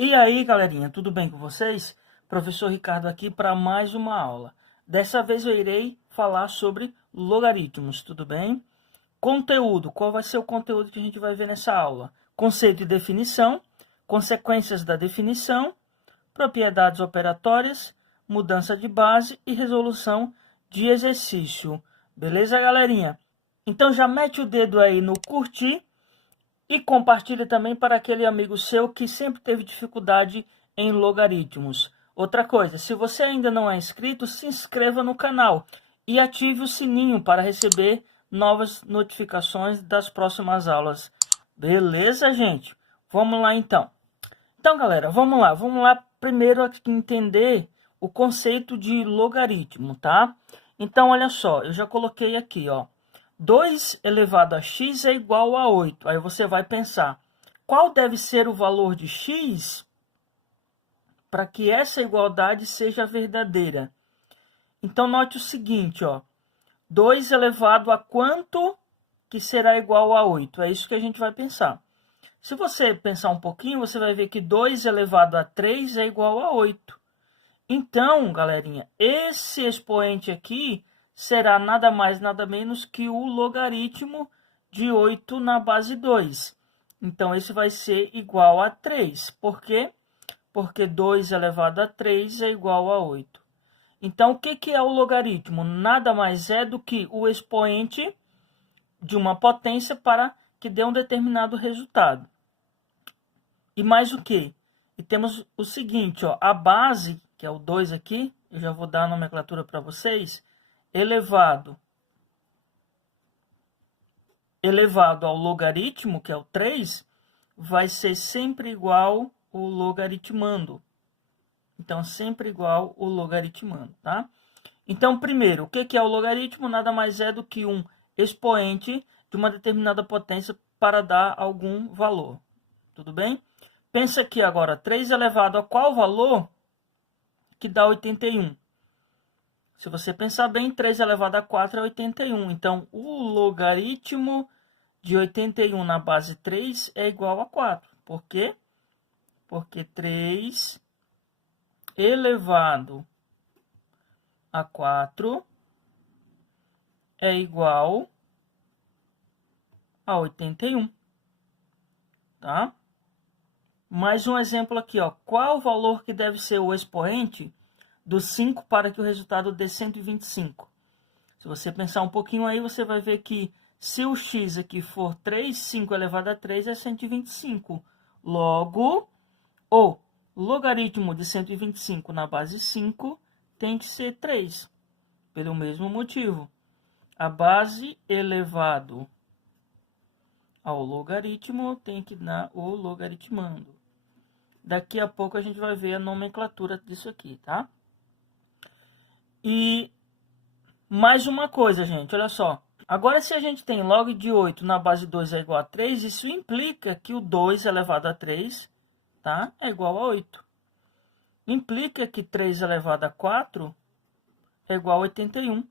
E aí, galerinha, tudo bem com vocês? Professor Ricardo aqui para mais uma aula. Dessa vez eu irei falar sobre logaritmos, tudo bem? Conteúdo, qual vai ser o conteúdo que a gente vai ver nessa aula? Conceito e definição, consequências da definição, propriedades operatórias, mudança de base e resolução de exercício. Beleza, galerinha? Então já mete o dedo aí no curtir e compartilhe também para aquele amigo seu que sempre teve dificuldade em logaritmos. Outra coisa, se você ainda não é inscrito, se inscreva no canal e ative o sininho para receber novas notificações das próximas aulas. Beleza, gente? Vamos lá, então. Então, galera, vamos lá primeiro aqui entender o conceito de logaritmo, tá? Então, olha só, eu já coloquei aqui, ó. 2 elevado a x é igual a 8. Aí você vai pensar, qual deve ser o valor de x para que essa igualdade seja verdadeira? Então, note o seguinte, ó. 2 elevado a quanto que será igual a 8? É isso que a gente vai pensar. Se você pensar um pouquinho, você vai ver que 2 elevado a 3 é igual a 8. Então, galerinha, esse expoente aqui será nada mais, nada menos que o logaritmo de 8 na base 2. Então, esse vai ser igual a 3. Por quê? Porque 2 elevado a 3 é igual a 8. Então, o que é o logaritmo? Nada mais é do que o expoente de uma potência para que dê um determinado resultado. E mais o quê? E temos o seguinte, ó, a base, que é o 2 aqui, eu já vou dar a nomenclatura para vocês, elevado ao logaritmo, que é o 3, vai ser sempre igual o logaritmando. Então, sempre igual o logaritmando, tá? Então, primeiro, o que é o logaritmo? Nada mais é do que um expoente de uma determinada potência para dar algum valor. Tudo bem? Pensa aqui agora, 3 elevado a qual valor que dá 81? Se você pensar bem, 3 elevado a 4 é 81. Então, o logaritmo de 81 na base 3 é igual a 4. Por quê? Porque 3 elevado a 4 é igual a 81. Tá? Mais um exemplo aqui, ó. Qual o valor que deve ser o expoente do 5 para que o resultado dê 125? Se você pensar um pouquinho aí, você vai ver que se o x aqui for 3, 5 elevado a 3 é 125. Logo, o logaritmo de 125 na base 5 tem que ser 3. Pelo mesmo motivo. A base elevado ao logaritmo tem que dar o logaritmando. Daqui a pouco a gente vai ver a nomenclatura disso aqui, tá? E mais uma coisa, gente, olha só. Agora, se a gente tem log de 8 na base 2 é igual a 3, isso implica que o 2 elevado a 3, tá? É igual a 8. Implica que 3 elevado a 4 é igual a 81.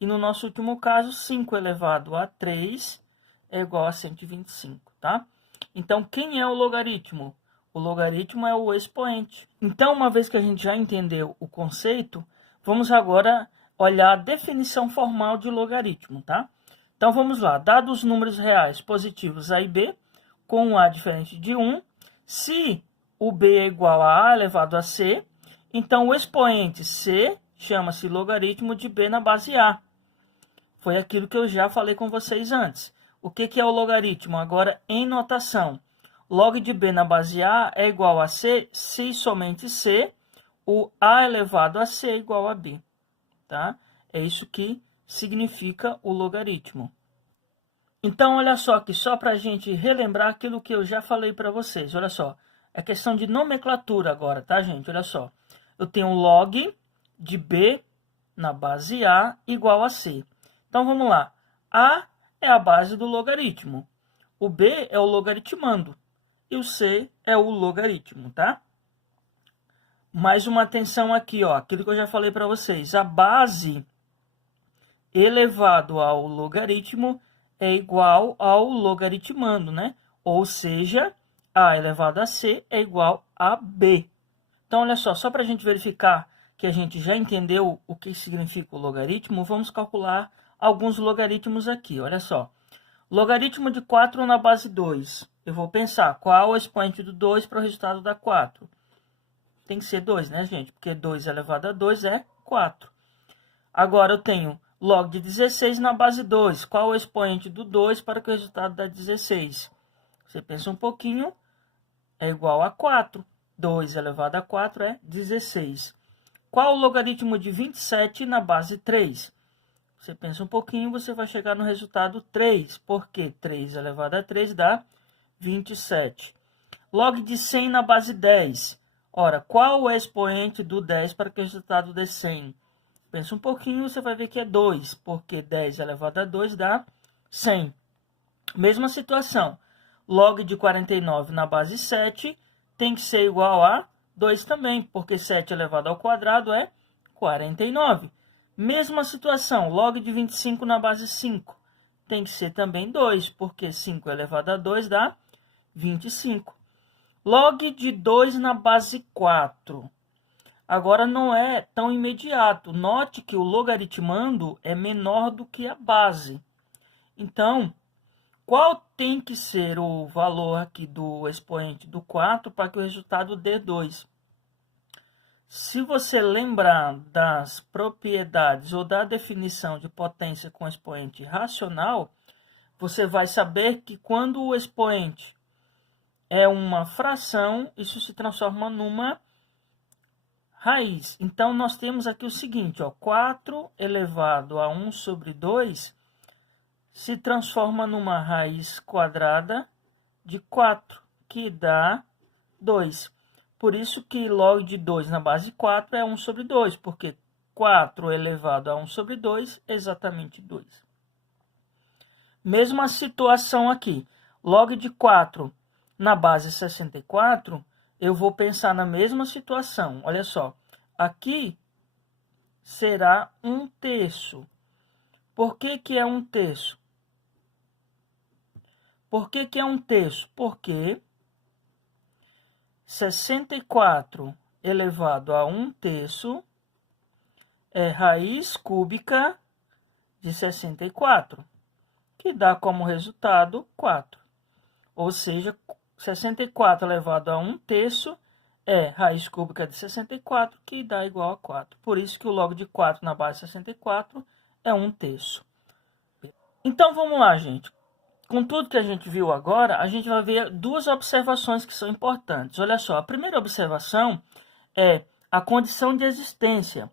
E no nosso último caso, 5 elevado a 3 é igual a 125, tá? Então, quem é o logaritmo? O logaritmo é o expoente. Então, uma vez que a gente já entendeu o conceito, vamos agora olhar a definição formal de logaritmo, tá? Então, vamos lá. Dados os números reais positivos a e b, com um a diferente de 1, se o b é igual a elevado a c, então o expoente c chama-se logaritmo de b na base a. Foi aquilo que eu já falei com vocês antes. O que é o logaritmo? Agora, em notação. Log de b na base a é igual a c, se e somente c, o a elevado a c é igual a b. Tá? É isso que significa o logaritmo. Então, olha só aqui, só para a gente relembrar aquilo que eu já falei para vocês. Olha só, é questão de nomenclatura agora, tá, gente? Olha só. Eu tenho log de b na base a igual a c. Então, vamos lá. A é a base do logaritmo. O b é o logaritmando. E o c é o logaritmo, tá? Mais uma atenção aqui, ó. Aquilo que eu já falei para vocês. A base elevado ao logaritmo é igual ao logaritmando, né? Ou seja, A elevado a C é igual a B. Então, olha só para a gente verificar que a gente já entendeu o que significa o logaritmo, vamos calcular alguns logaritmos aqui. Olha só. Logaritmo de 4 na base 2. Eu vou pensar qual é o expoente do 2 para o resultado da 4. Tem que ser 2, né, gente? Porque 2 elevado a 2 é 4. Agora, eu tenho log de 16 na base 2. Qual é o expoente do 2 para que o resultado dá 16? Você pensa um pouquinho, é igual a 4. 2 elevado a 4 é 16. Qual o logaritmo de 27 na base 3? Você pensa um pouquinho, você vai chegar no resultado 3, porque 3 elevado a 3 dá 27. Log de 100 na base 10. Ora, qual o expoente do 10 para que o resultado dê 100? Pensa um pouquinho, você vai ver que é 2, porque 10 elevado a 2 dá 100. Mesma situação. Log de 49 na base 7 tem que ser igual a 2 também, porque 7 elevado ao quadrado é 49. Mesma situação, log de 25 na base 5 tem que ser também 2, porque 5 elevado a 2 dá 25. Log de 2 na base 4. Agora não é tão imediato. Note que o logaritmando é menor do que a base. Então, qual tem que ser o valor aqui do expoente do 4 para que o resultado dê 2? Se você lembrar das propriedades ou da definição de potência com expoente racional, você vai saber que quando o expoente é uma fração, isso se transforma numa raiz. Então, nós temos aqui o seguinte, ó, 4 elevado a 1 sobre 2 se transforma numa raiz quadrada de 4, que dá 2. Por isso que log de 2 na base 4 é 1 sobre 2, porque 4 elevado a 1 sobre 2 é exatamente 2. Mesma situação aqui. Log de 4 na base 64, eu vou pensar na mesma situação. Olha só, aqui será 1/3. Por que que é 1/3? Por que que é 1/3? Porque 64 elevado a 1/3 é raiz cúbica de 64, que dá como resultado 4. Ou seja, 64 elevado a 1/3 é raiz cúbica de 64, que dá igual a 4. Por isso que o log de 4 na base 64 é 1/3. Então, vamos lá, gente. Com tudo que a gente viu agora, a gente vai ver duas observações que são importantes. Olha só, a primeira observação é a condição de existência.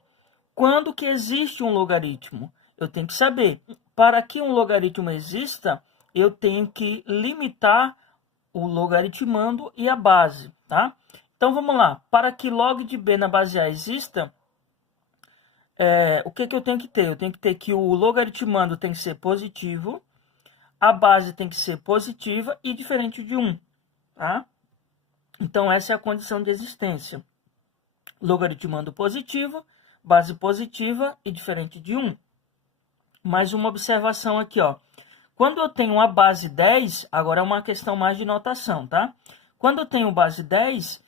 Quando que existe um logaritmo? Eu tenho que saber. Para que um logaritmo exista, eu tenho que limitar o logaritmando e a base, tá? Então, vamos lá. Para que log de b na base a exista, o que eu tenho que ter? Eu tenho que ter que o logaritmando tem que ser positivo, a base tem que ser positiva e diferente de 1, tá? Então, essa é a condição de existência. Logaritmando positivo, base positiva e diferente de 1. Mais uma observação aqui, ó. Quando eu tenho a base 10, agora é uma questão mais de notação, tá? Quando eu tenho base 10,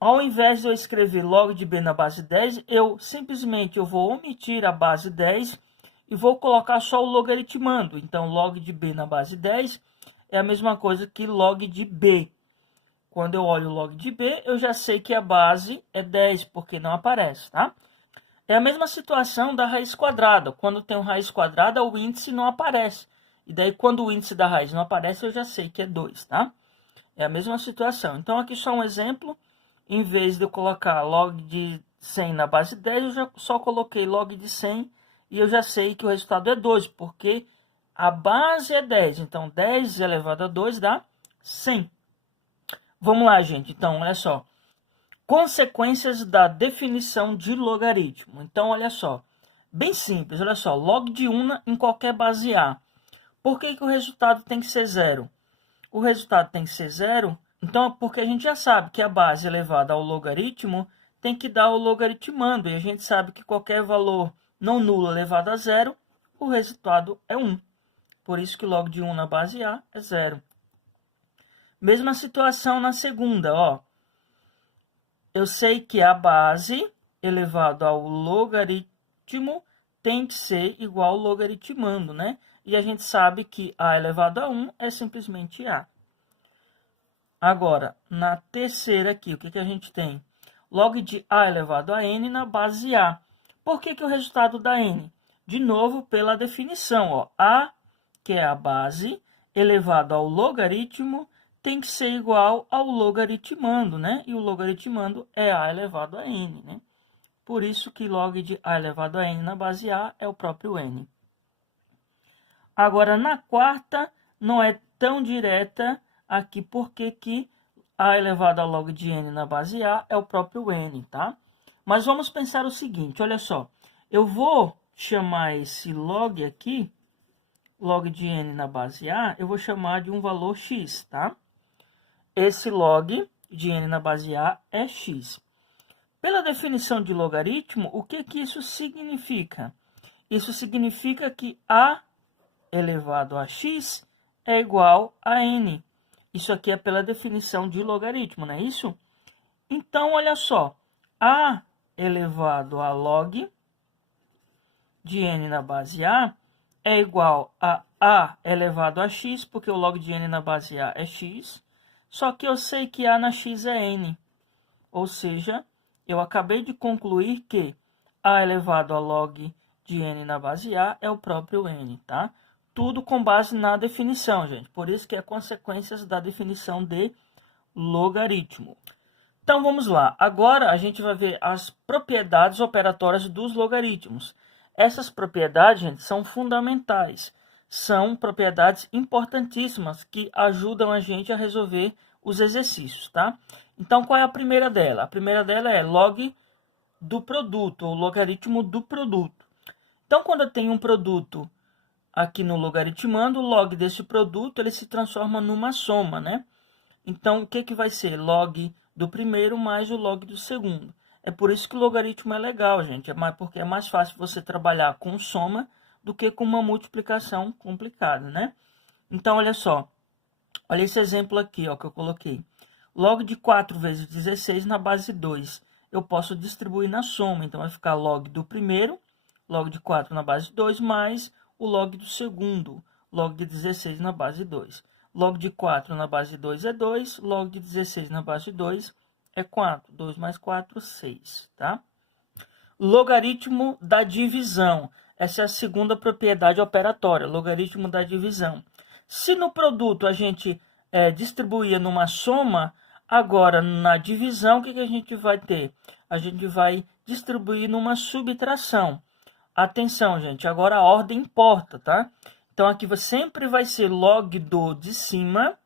ao invés de eu escrever log de b na base 10, eu simplesmente vou omitir a base 10 e vou colocar só o logaritmando. Então, log de b na base 10 é a mesma coisa que log de b. Quando eu olho o log de b, eu já sei que a base é 10, porque não aparece, tá? É a mesma situação da raiz quadrada. Quando tem raiz quadrada, o índice não aparece. E daí, quando o índice da raiz não aparece, eu já sei que é 2, tá? É a mesma situação. Então, aqui só um exemplo. Em vez de eu colocar log de 100 na base 10, eu já só coloquei log de 100 e eu já sei que o resultado é 2, porque a base é 10. Então, 10 elevado a 2 dá 100. Vamos lá, gente. Então, olha só. Consequências da definição de logaritmo. Então, olha só. Bem simples, olha só. Log de 1 em qualquer base A. Por que que o resultado tem que ser 0? O resultado tem que ser 0, então, porque a gente já sabe que a base elevada ao logaritmo tem que dar o logaritmando. E a gente sabe que qualquer valor não nulo elevado a 0, o resultado é 1. Por isso que log de 1 na base A é 0. Mesma situação na segunda, ó. Eu sei que a base elevado ao logaritmo tem que ser igual ao logaritmando, né? E a gente sabe que a elevado a 1 é simplesmente a. Agora, na terceira aqui, o que, que a gente tem? Log de a elevado a n na base a. Por que, que o resultado dá n? De novo, pela definição, ó. A, que é a base, elevado ao logaritmo, tem que ser igual ao logaritmando, né? E o logaritmando é a elevado a n, né? Por isso que log de a elevado a n na base a é o próprio n. Agora, na quarta, não é tão direta aqui, porque que a elevado ao log de n na base a é o próprio n, tá? Mas vamos pensar o seguinte, olha só. Eu vou chamar esse log aqui, log de n na base a, eu vou chamar de um valor x, tá? Esse log de n na base a é x. Pela definição de logaritmo, o que que isso significa? Isso significa que a elevado a x é igual a n. Isso aqui é pela definição de logaritmo, não é isso? Então, olha só. A elevado a log de n na base a é igual a elevado a x, porque o log de n na base a é x. Só que eu sei que a na x é n. Ou seja, eu acabei de concluir que a elevado a log de n na base a é o próprio n, tá? Tudo com base na definição, gente. Por isso que é consequências da definição de logaritmo. Então, vamos lá. Agora, a gente vai ver as propriedades operatórias dos logaritmos. Essas propriedades, gente, são fundamentais. São propriedades importantíssimas que ajudam a gente a resolver os exercícios, tá? Então, qual é a primeira dela? A primeira dela é log do produto, ou logaritmo do produto. Então, quando eu tenho um produto aqui no logaritmando, o log desse produto ele se transforma numa soma, né? Então, o que, que vai ser? Log do primeiro mais o log do segundo. É por isso que o logaritmo é legal, gente. Porque é mais fácil você trabalhar com soma do que com uma multiplicação complicada, né? Então, olha só. Olha esse exemplo aqui, ó, que eu coloquei. Log de 4 vezes 16 na base 2. Eu posso distribuir na soma. Então, vai ficar log do primeiro, log de 4 na base 2, mais o log do segundo, log de 16 na base 2. Log de 4 na base 2 é 2, log de 16 na base 2 é 4. 2 mais 4, 6, tá? Logaritmo da divisão. Essa é a segunda propriedade operatória, logaritmo da divisão. Se no produto a gente distribuía numa soma, agora na divisão, o que a gente vai ter? A gente vai distribuir numa subtração. Atenção, gente, agora a ordem importa, tá? Então, aqui sempre vai ser log do de cima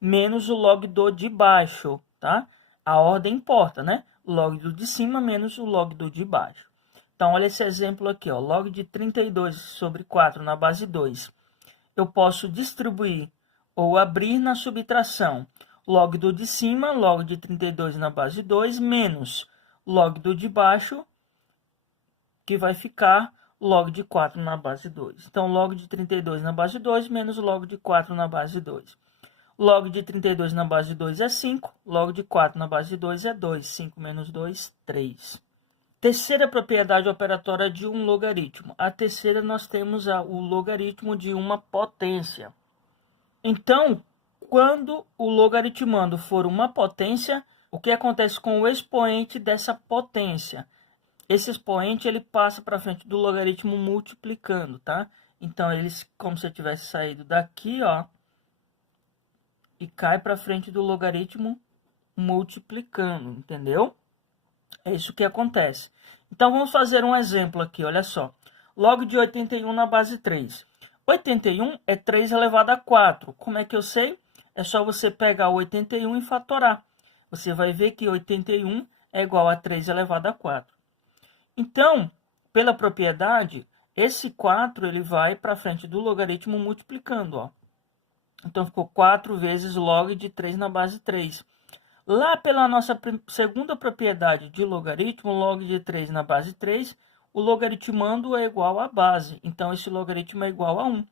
menos o log do de baixo, tá? A ordem importa, né? Log do de cima menos o log do de baixo. Então, olha esse exemplo aqui, ó. Log de 32 sobre 4 na base 2. Eu posso distribuir ou abrir na subtração. Log do de cima, log de 32 na base 2, menos log do de baixo, que vai ficar log de 4 na base 2. Então, log de 32 na base 2 menos log de 4 na base 2. Log de 32 na base 2 é 5, log de 4 na base 2 é 2. 5 menos 2, 3. Terceira propriedade operatória de um logaritmo. A terceira nós temos o logaritmo de uma potência. Então, quando o logaritmando for uma potência, o que acontece com o expoente dessa potência? Esse expoente ele passa para frente do logaritmo multiplicando, tá? Então, eles, como se eu tivesse saído daqui, ó, e cai para frente do logaritmo multiplicando, entendeu? É isso que acontece. Então, vamos fazer um exemplo aqui, olha só. Log de 81 na base 3. 81 é 3 elevado a 4. Como é que eu sei? É só você pegar o 81 e fatorar. Você vai ver que 81 é igual a 3 elevado a 4. Então, pela propriedade, esse 4 ele vai para frente do logaritmo multiplicando, ó. Então, ficou 4 vezes log de 3 na base 3. Lá pela nossa segunda propriedade de logaritmo, log de 3 na base 3, o logaritmando é igual à base. Então, esse logaritmo é igual a 1.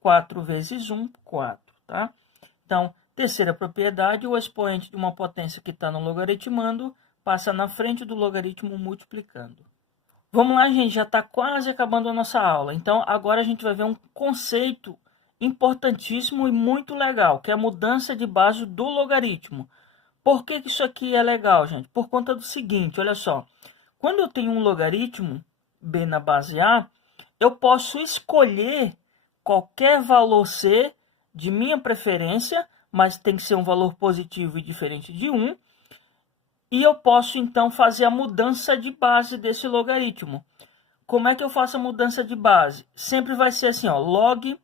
4 vezes 1, 4, tá? Então, Terceira propriedade, o expoente de uma potência que está no logaritmando passa na frente do logaritmo multiplicando. Vamos lá, gente, já está quase acabando a nossa aula. Então, agora a gente vai ver um conceito importantíssimo e muito legal, que é a mudança de base do logaritmo. Por que isso aqui é legal, gente? Por conta do seguinte, olha só. Quando eu tenho um logaritmo, b na base a, eu posso escolher qualquer valor c de minha preferência, mas tem que ser um valor positivo e diferente de 1. E eu posso, então, fazer a mudança de base desse logaritmo. Como é que eu faço a mudança de base? Sempre vai ser assim, ó, log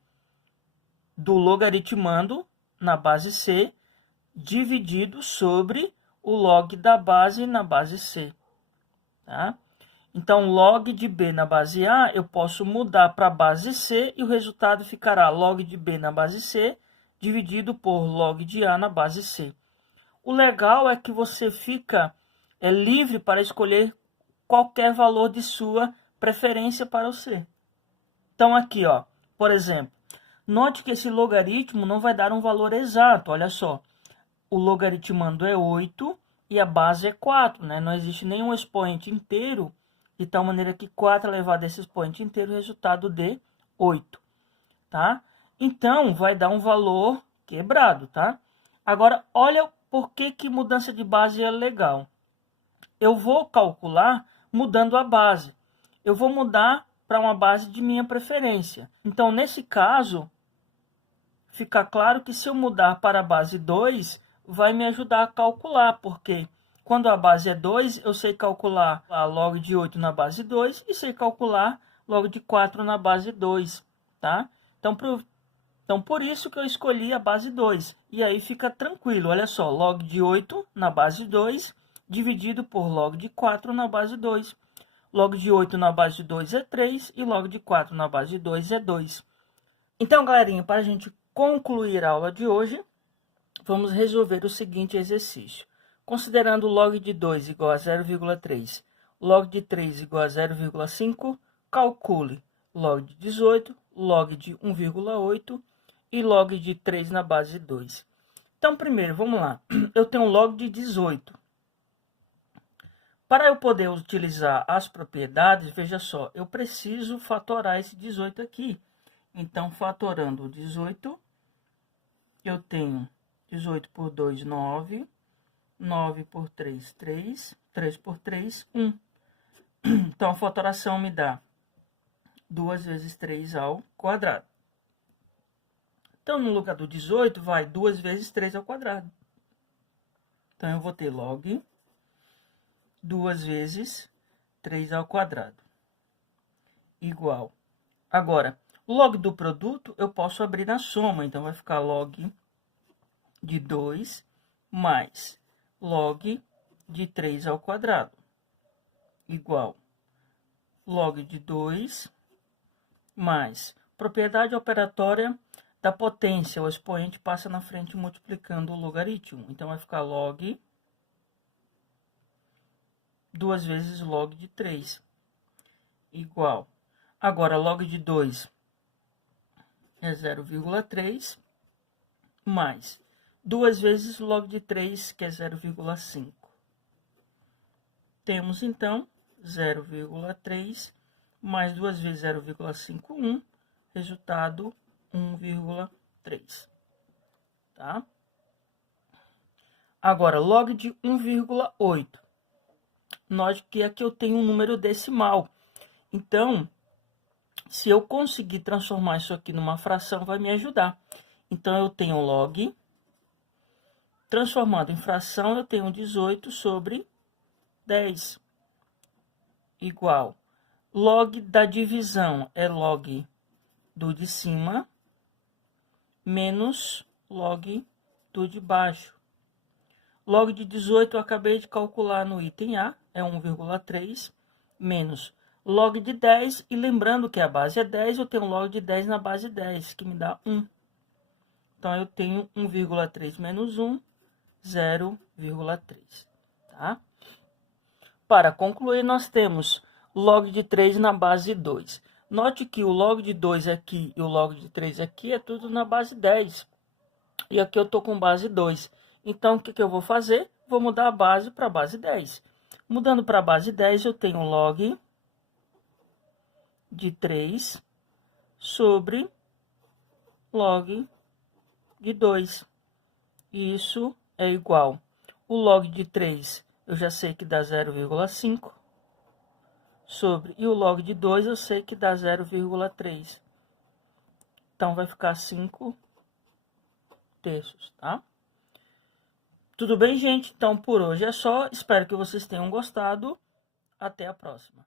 do logaritmando na base c, dividido sobre o log da base na base c. Tá? Então, log de b na base a, eu posso mudar para a base c e o resultado ficará log de b na base c, dividido por log de a na base c. O legal é que você fica livre para escolher qualquer valor de sua preferência para o c. Então, aqui, ó, por exemplo, note que esse logaritmo não vai dar um valor exato, olha só. O logaritmando é 8 e a base é 4, né? Não existe nenhum expoente inteiro, de tal maneira que 4 elevado a esse expoente inteiro, resultado de 8, tá? Então, vai dar um valor quebrado, tá? Agora, olha por que mudança de base é legal. Eu vou calcular mudando a base. Eu vou mudar para uma base de minha preferência. Então, nesse caso, fica claro que se eu mudar para a base 2, vai me ajudar a calcular, porque quando a base é 2, eu sei calcular a log de 8 na base 2 e sei calcular log de 4 na base 2, tá? Então, por isso que eu escolhi a base 2. E aí fica tranquilo, olha só, log de 8 na base 2, dividido por log de 4 na base 2. Log de 8 na base 2 é 3 e log de 4 na base 2 é 2. Então, galerinha, para a gente concluir a aula de hoje, vamos resolver o seguinte exercício. Considerando log de 2 igual a 0,3, log de 3 igual a 0,5, calcule log de 18, log de 1,8 e log de 3 na base 2. Então, primeiro, vamos lá. Eu tenho um log de 18. Para eu poder utilizar as propriedades, veja só, eu preciso fatorar esse 18 aqui. Então, fatorando o 18, eu tenho 18 por 2, 9. 9 por 3, 3. 3 por 3, 1. Então, a fatoração me dá 2 vezes 3 ao quadrado. Então, no lugar do 18, vai 2 vezes 3 ao quadrado. Então, eu vou ter log 2 vezes 3 ao quadrado. Igual. Agora, log do produto, eu posso abrir na soma. Então, vai ficar log de 2 mais log de 3 ao quadrado. Igual. Log de 2 mais propriedade operatória da potência. O expoente passa na frente multiplicando o logaritmo. Então, vai ficar log 2 vezes log de 3. Igual. Agora, log de 2 é 0,3 mais 2 vezes log de 3, que é 0,5. Temos, então, 0,3 mais 2 vezes 0,51, resultado 1,3. Tá? Agora, log de 1,8. Note que aqui eu tenho um número decimal. Então, se eu conseguir transformar isso aqui numa fração, vai me ajudar. Então, eu tenho log. Transformando em fração, eu tenho 18 sobre 10. Igual. Log da divisão é log do de cima menos log do de baixo. Log de 18 eu acabei de calcular no item A, é 1,3, menos log de 10, e lembrando que a base é 10, eu tenho log de 10 na base 10, que me dá 1. Então, eu tenho 1,3 menos 1, 0,3, tá? Para concluir, nós temos log de 3 na base 2. Note que o log de 2 aqui e o log de 3 aqui é tudo na base 10. E aqui eu tô com base 2. Então, o que que eu vou fazer? Vou mudar a base para base 10. Mudando para base 10, eu tenho log de 3 sobre log de 2. Isso é igual. O log de 3 eu já sei que dá 0,5 sobre, e o log de 2 eu sei que dá 0,3. Então, vai ficar 5 terços, tá? Tudo bem, gente? Então, por hoje é só. Espero que vocês tenham gostado. Até a próxima.